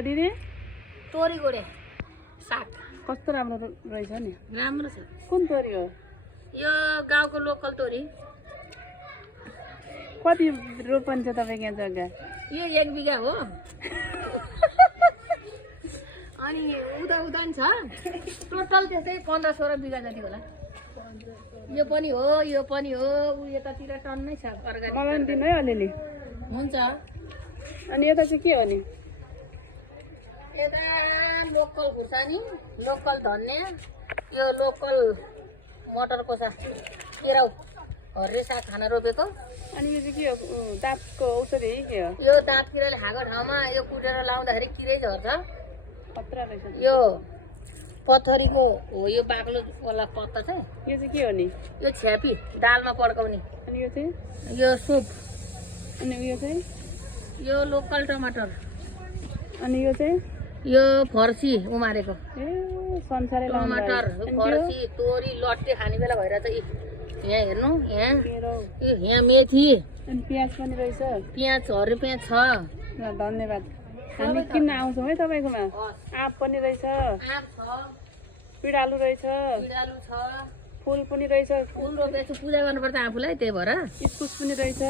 दिदी तोरी गोडे साग कस्तो राम्रो रहेछ नि। राम्रो छ। कुन तोरी हो? यो गाउँको लोकल तोरी। कति रोपन छ तपाईँको यहाँ जग्गा? यो 1 बिघा हो। अनि उता नि छ टोटल त्यस्तै 15-16 बिघा जति होला। यो पनि हो उ यतातिर टन्नै छ अर्गानिक। मलाई पनि दिनु है अलिअलि। हुन्छ। अनि यता चाहिँ के हो नि? यता लोकल खुर्सानी, लोकल धनियाँ, यो लोकल मटरको साग, केराउ हर्रे साग खाना रोपेको। अनि यो चाहिँ के हो? दाँतको औषधि के हो? यो दाँत किराले खाएको ठाउँमा यो कुटेर लाउँदाखेरि किरै झर्छ। खतरा रहेछ। यो पथरीको हो, यो बाक्लोवाला पत्ता छ। यो चाहिँ के हो नि? यो छ्यापी दालमा पड्काउने। अनि यो चाहिँ? यो सुप। अनि यो चाहिँ? यो लोकल टमाटर। अनि यो चाहिँ? यो फर्सी उमारेको। ए संसारै टमाटर, फर्सी, तोरी लट्टे खाने बेला भइरहेछ। यहाँ हेर्नु, यहाँ मेथी। अनि प्याज पनि रहेछ। प्याज हरियो प्याज छ। ल धन्यवाद। हामी किन्न आउँछौँ है तपाईँकोमा। आँप पनि रहेछ। आँप छ। पिँडालु रहेछ। पिँडालु छ। फुल पनि रहेछ। फुल रोपेको छु, पूजा गर्नुपर्छ आफूलाई, त्यही भएर। इस्कुस पनि रहेछ।